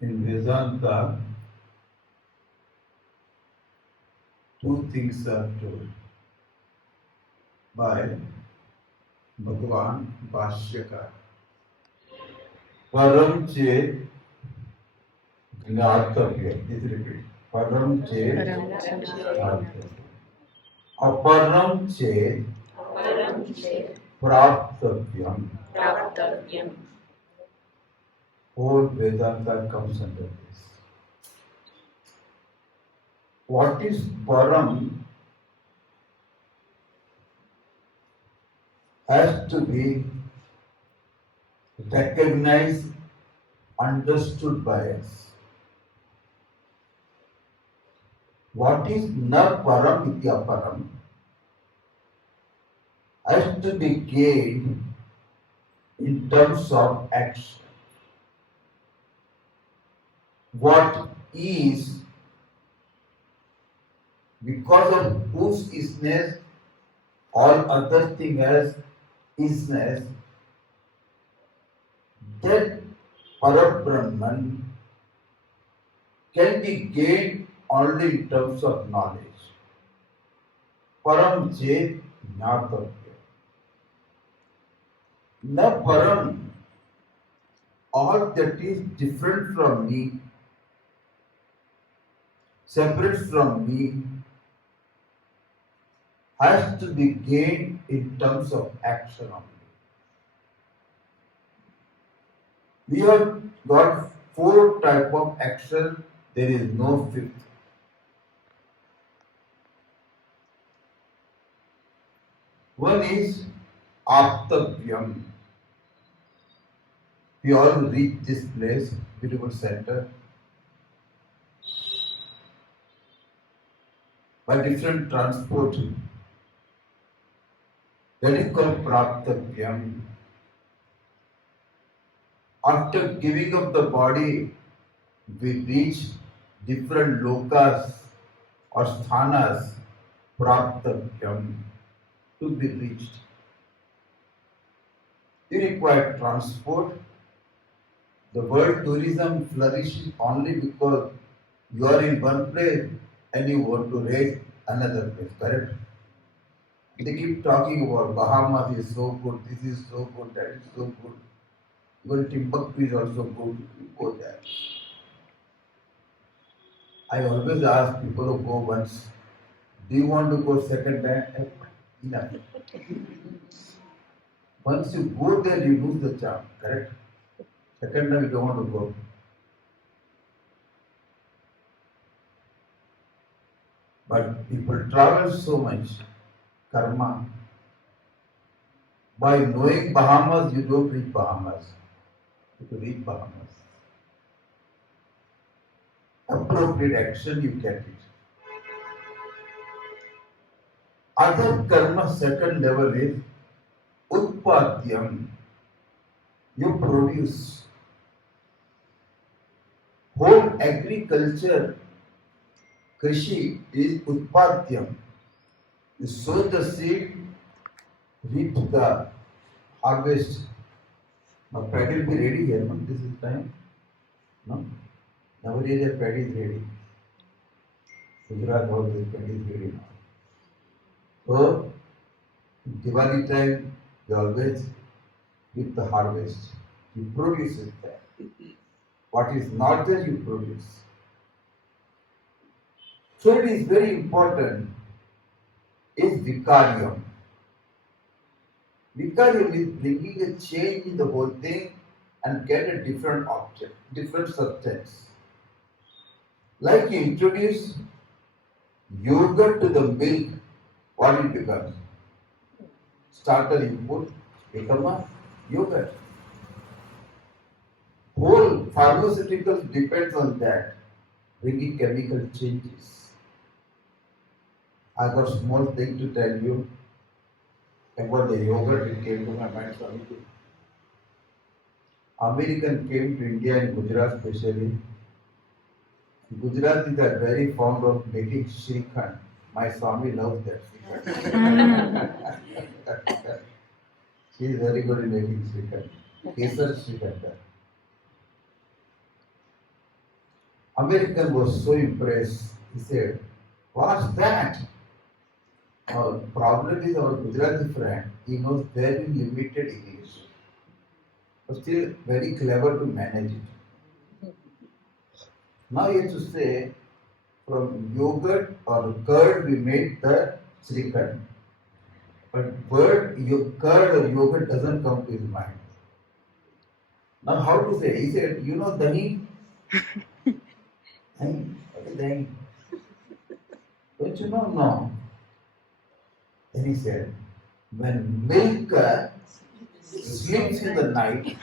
In Vedanta, two things are told by Bhagavan Bhashyakar. Param Chet Gnatavya. Please repeat. Param Chet Gnatavya. Aparam Chet Praptavyam. Whole Vedanta comes under this. What is Param has to be recognized, understood by us. What is na param itya param has to be gained in terms of action. What is, because of whose isness, all other thing as isness, that Parabrahman can be gained only in terms of knowledge. Param Chet Jnatavya. Na Param, all that is different from me, separate from me, has to be gained in terms of action only. We have got four type of action, there is no fifth. One is Aptavyam. We all reach this place, beautiful center, by different transport. That is called Praptavyam. After giving up the body, we reach different lokas or sthanas, Praptavyam, to be reached. You require transport. The world tourism flourishes only because you are in one place and you want to raise another place, correct? They keep talking about Bahamas is so good, this is so good, that is so good. Even Timbuktu is also good, you go there. I always ask people who go once, do you want to go second time? Enough. Once you go there, you lose the charm, correct? Second time you don't want to go. But people travel so much, karma. By knowing Bahamas, you don't reach Bahamas. You reach Bahamas. Appropriate action, you get it. Other karma, second level is Utpadyam. You produce. Whole agriculture, Krishi, is Utpadyam. You sow the seed, reap the harvest. Now paddy will be ready here, no? This is time. No? Nowadays the paddy is ready. Gujarat, all this paddy is ready now. So, Diwali time, you always reap the harvest. You produce it there. What is not there, you produce. So it is very important, is Vikarium. Vikarium is bringing a change in the whole thing and get a different object, different substance. Like you introduce yogurt to the milk, what it becomes? Starter you put, become a yogurt. Whole pharmaceuticals depends on that, bringing chemical changes. I got small thing to tell you about the yogurt. It came to my mind. American came to India in Gujarat especially. Gujarati are very fond of making Shrikhand. My Swami loves that Shrikhand. She is very good in making Shrikhand. Kesar Shrikhand. American was so impressed. He said, "What's that?" Our problem is our Gujarati friend. He knows very limited English, but still very clever to manage it. Now you have to say, from yogurt or curd we made the Srikhand. But curd or yogurt doesn't come to his mind. Now how to say? He said, you know dahi? Dahi? What is dahi? Don't you know? No. Then he said, when milk sleeps in the night,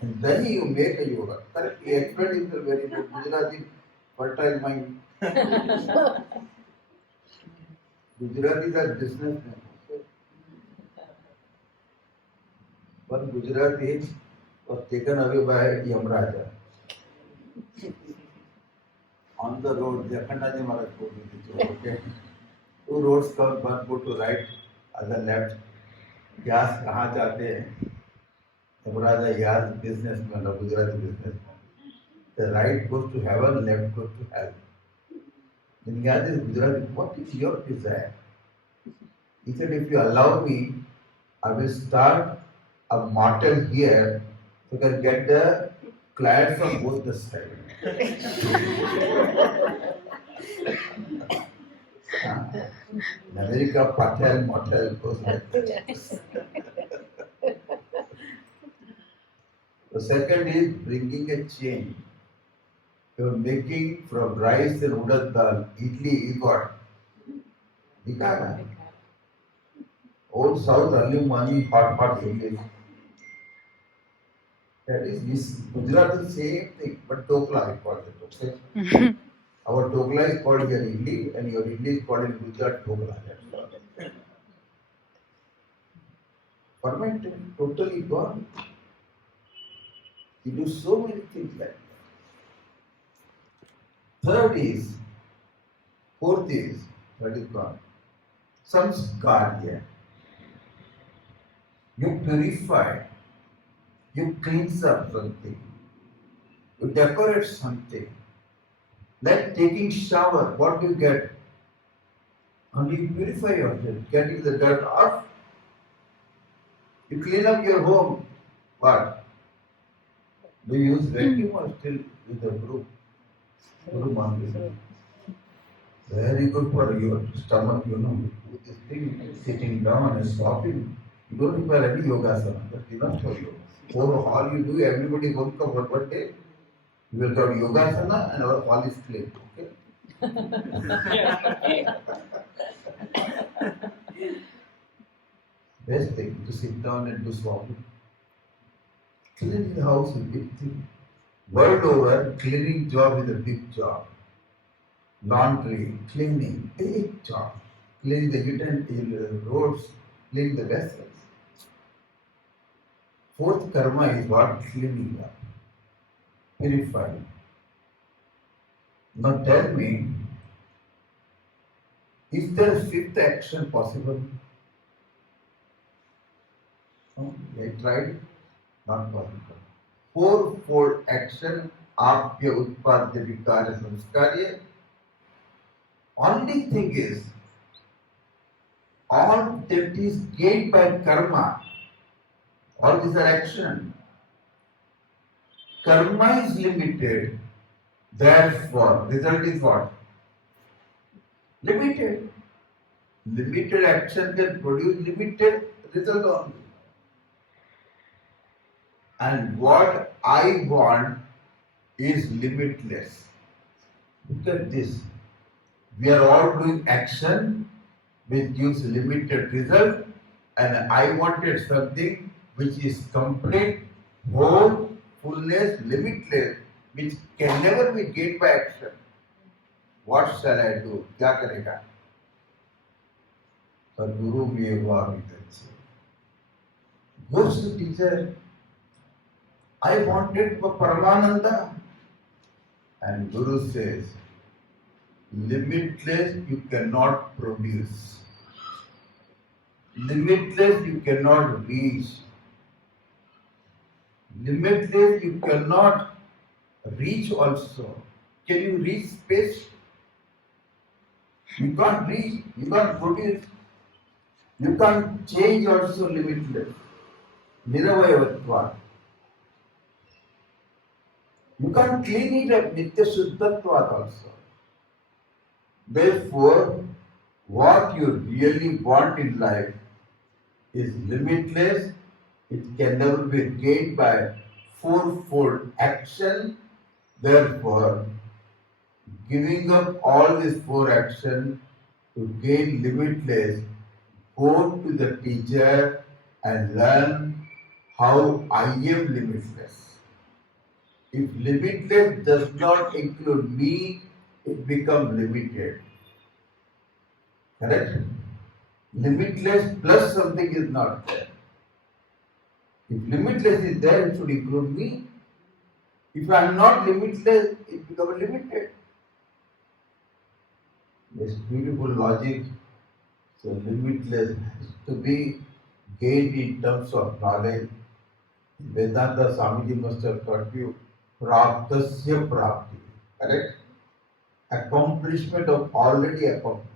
and then you make a yoga. Correct? He explained himself very good. Gujarati, fertile mind. Gujaratis are businessmen. One Gujarati was taken away by Yamraja. On the road, Jakhandaji Maharaj put it. Okay. Two roads come, one go to right, other left. He asked, कहाँ जाते हैं? Yamraja, he asked businessman, a Gujarati businessman. The right goes to heaven, left goes to hell. Then he asked this Gujarati, what is your desire? He said, if you allow me, I will start a motel here so I can get the clients from both the sides. In America, Patel, motel goes like that. The second is bringing a change. You are making from rice and udad dal, idli, what? Bikara. Old South early morning, hot English. That is this Gujarati same thing, but Dokla I call it. Okay? Our Dokla is called your idli, and your idli is called in Gujarat Dokla. Fermented, totally gone. You do so many things like that. Fourth is, that is gone. Some guardian. You purify, you cleanse up something, you decorate something. Like taking shower, what do you get? Only you purify yourself, getting the dirt off. You clean up your home, what? Do you use vacuum or still with a broom? Very good for your stomach, with this thing sitting down and stopping. You don't require any yogasana, that's enough for you. All you do, everybody wake up one day, you will have yogasana and our hall is clean. Okay? Best thing to sit down and do swapping. Cleaning the house is a big thing. World over, cleaning job is a big job. Laundry, cleaning, big job. Cleaning the roads, cleaning the vessels. Fourth karma is what? Cleaning up, purifying. Now tell me, is there a fifth action possible? No? I tried, not possible. Fourfold action, apya utpadya vikarya samskarya. Only thing is, all that is gained by karma, all these are action. Karma is limited, therefore, result is what? Limited. Limited action can produce limited result only. And what I want is limitless. Look at this. We are all doing action which gives limited result, and I wanted something which is complete, whole, fullness, limitless, which can never be gained by action. What shall I do? Kya karega? So Guru Meva goes to teacher. I wanted Paramananda. And Guru says, limitless you cannot produce. Limitless you cannot reach. Limitless, you cannot reach also. Can you reach space? You can't reach, you can't produce, you can't change also limitless. Niravayavatva. You can't clean it up, Nitya Shuddhatvat also. Therefore, what you really want in life is limitless. It can never be gained by fourfold action. Therefore, giving up all these four actions to gain limitless, go to the teacher and learn how I am limitless. If limitless does not include me, it becomes limited. Correct? Limitless plus something is not there. If limitless is there, it should include me. If I am not limitless, it becomes limited. This beautiful logic. So limitless has to be gained in terms of knowledge. Vedanta Swamiji must have taught you praptasya prapti. Correct? Accomplishment of already accomplished.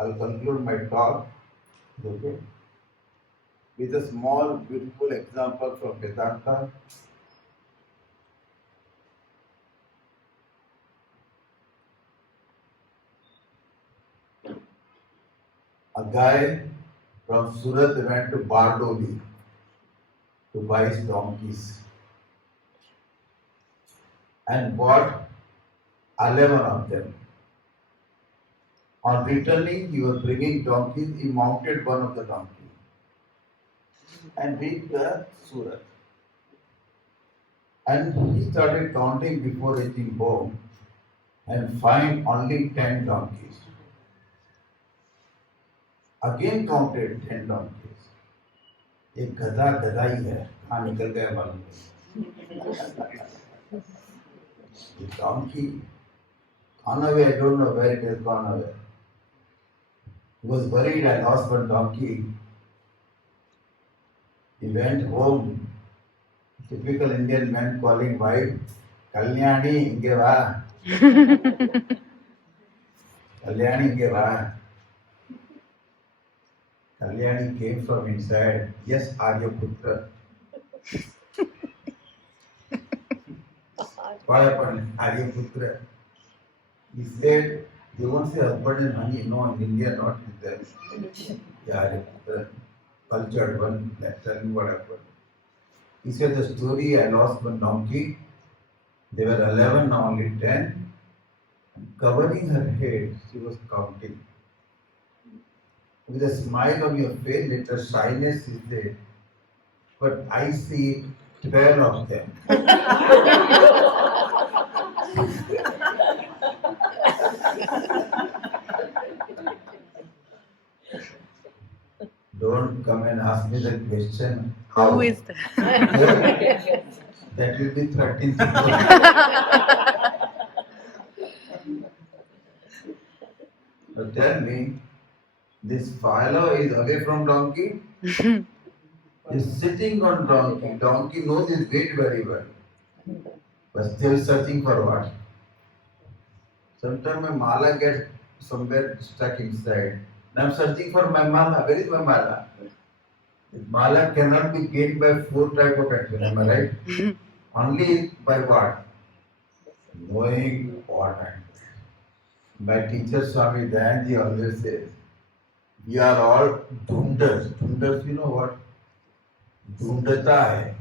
I'll conclude my talk, okay, with a small beautiful example from Vedanta. A guy from Surat went to Bardoli to buy his donkeys and bought 11 of them. On returning, he was bringing donkeys. He mounted one of the donkeys and reached the Surat. And he started counting before reaching home and find only 10 donkeys. Again counted 10 donkeys. एक गधा गधा ही है, कहाँ निकल गया मालूम नहीं. The donkey gone away, I don't know where it has gone away. He was worried, I lost one donkey. He went home. Typical Indian man calling wife, Kalyani, inge va. Kalyani, inge va. Kalyani came from inside. Yes, Aryaputra. What happened? Aryaputra. He said, they won't say husband and honey. No, in India, not with them. Yeah, Aryaputra. Cultured one. Let's tell me what happened. He said the story, I lost one donkey. There were 11, now only 10. Covering her head, she was counting. With a smile on your face, little shyness is there. But I see 12 of them. Don't come and ask me the question. How? Who is that? That will be 13. But tell me, this fellow is away from donkey? Is sitting on donkey. Donkey knows his weight very well. But still searching for what? Sometimes my mala gets somewhere stuck inside. Now I'm searching for my mala. Where is my mala? Mala cannot be gained by four type of action. Am I right? Only by what? Knowing what I'm doing. My teacher Swami Dayanji always says, we are all dhunders. Dhunders, you know what? Dhundata hai.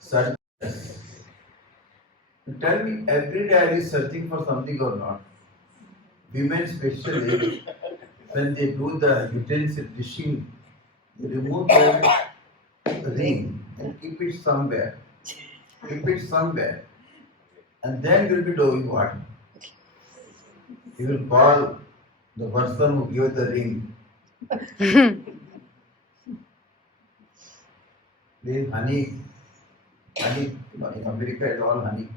Searchers. Tell me, every day are you searching for something or not? Women especially, when they do the utensil dishing, they remove the ring and keep it somewhere. Keep it somewhere. And then you'll be doing what? You will call the person who gave the ring. Please, honey, in America it's all honey.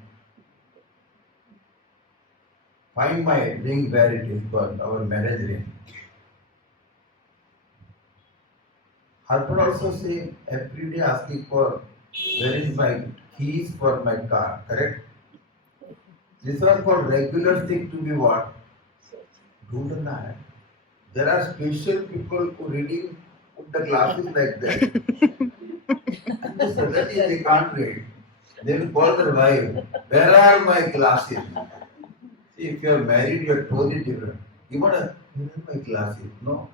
Find my ring where it is called, our marriage ring. Harper also say every day asking for Where is my keys for my car? Correct? These are called regular thing to be what? ढूंढना है. There are special people who reading put the glasses like that. And then suddenly they can't read. They will call their wife. Where are my glasses? See, if you are married, you are totally different. You want to, where are my glasses? No.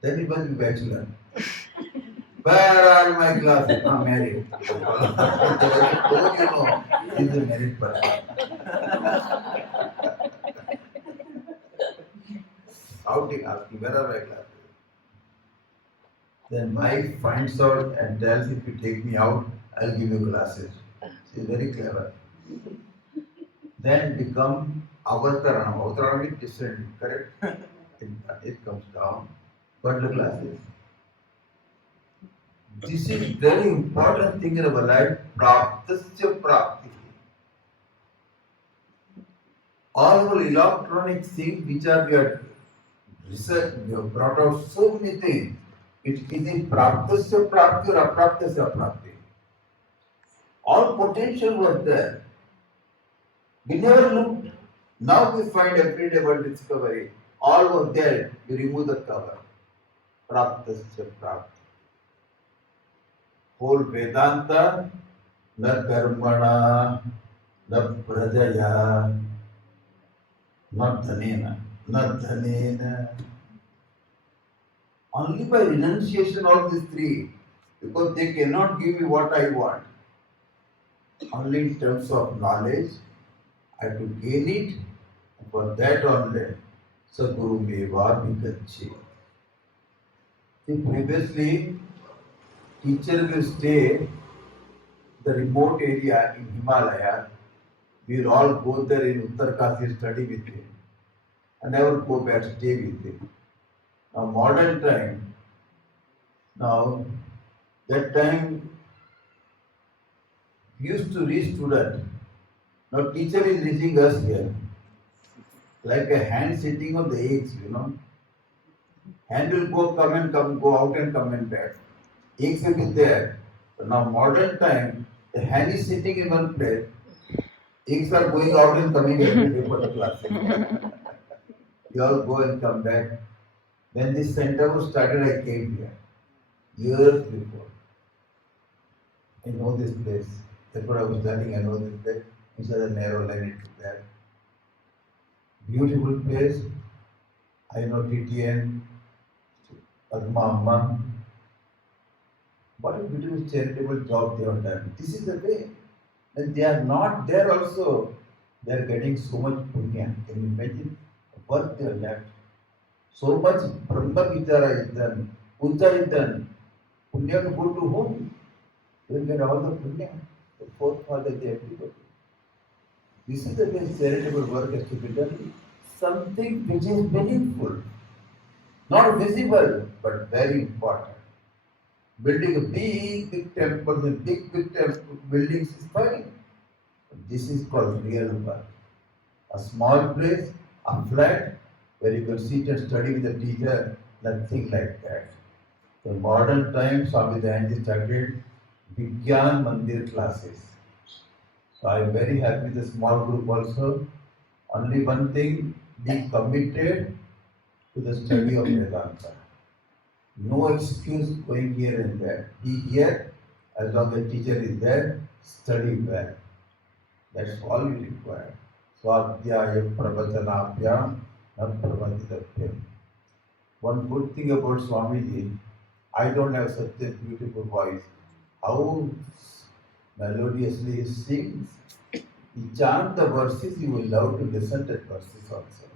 Then you must be bachelor. Where are my glasses? I'm married. So you know, he's a married person. Shouting, asking, where are my glasses? Then wife finds out and tells, if you take me out, I'll give you glasses. She's very clever. Then become avataranam. Avataranam is descending, correct? It comes down. But the glasses. This is very important thing in our life. Praptasya prapti. All our electronic things which are we are research, we have brought out so many things. It is in praptasya prapti or apraptasya prapti. All potential was there. We never looked. Now we find every day about discovery. All was there. We remove the cover. Praptasya prapti. Whole Vedanta, na karmana, na prajaya, not dhanena, not dhanena. Only by renunciation of these three, because they cannot give me what I want. Only in terms of knowledge, I have to gain it, and for that only, Sadguru Meva Bhikacche. See, previously, teacher will stay the remote area in Himalaya. We will all go there in Uttarkasi, study with him, and I will go back, stay with him. Now, modern time, now, that time, we used to reach student. Now, teacher is reaching us here, like a hand sitting on the eggs, you know. Hand will go out and come and back. Eggs will be there. But now, modern time, the hand is sitting in one place. Eggs are going out and coming every day for the class. We all go and come back. When this center was started, I came here years before. I know this place. That's what I was telling. I know this place. It's a narrow lane to that. Beautiful place. I know TTN, Padma Amma. What a beautiful charitable job they have done. This is the way. When they are not there also, they are getting so much punya. Can you imagine the work they have left? So much Brahma Vichara is done, Puja is done. Punya to go to whom? They will get all the punya. The forefather, they everybody. This is the way charitable work has to be done. Something which is meaningful, not visible, but very important. Building a big temples and big buildings is fine. But this is called real work. A small place, a flat, where you can sit and study with a teacher, nothing like that. In modern times, Swami Dayanji started Vigyan Mandir classes. So I am very happy with the small group also. Only one thing, be committed to the study of Vedanta. No excuse going here and there. Be here, as long as teacher is there, study well. That's all you require. Swadhyaya pravachanabhyam na pravachitapyam. One good thing about Swamiji, I don't have such a beautiful voice. How melodiously he sings. He chants the verses, you will love to listen to the verses also.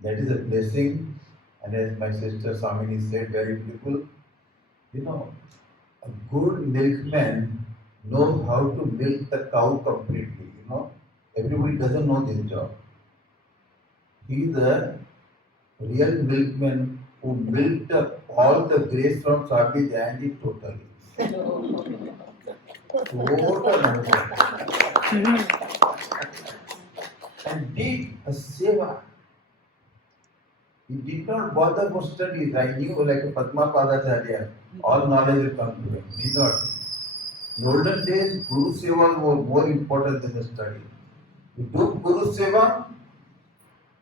That is a blessing. And as my sister Samini said, very beautiful. You know, a good milkman knows how to milk the cow completely. You know, everybody doesn't know this job. He is the real milkman who milked up all the grace from Swami Dayanji totally. Total. And did a seva. He did not bother for studies. I knew like a Padma Padacharya, all knowledge will come to him. He did not. In olden days, Guru Seva was more important than the study. You do Guru Seva,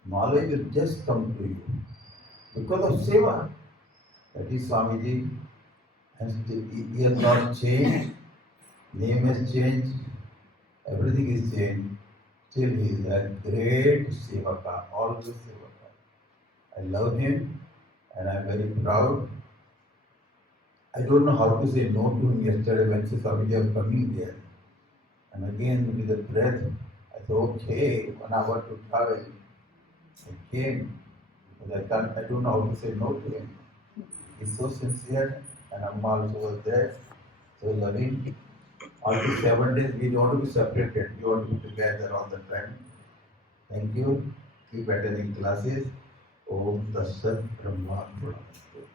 knowledge will just come to you because of Seva. That is Swamiji. And he has not changed, name has changed, everything is changed. Still he is a great Sevaka, always Sevaka. I love him and I am very proud. I don't know how to say no to him yesterday when Swamiji was coming there. And again with the breath, I said, okay, 1 hour to travel. I came because I don't know how to say no to him. He's so sincere and Amma also was there, so loving. All these 7 days we don't want to be separated, we want to be together all the time. Thank you. Keep attending classes. Om Tat Sat Brahma Purnamasthu.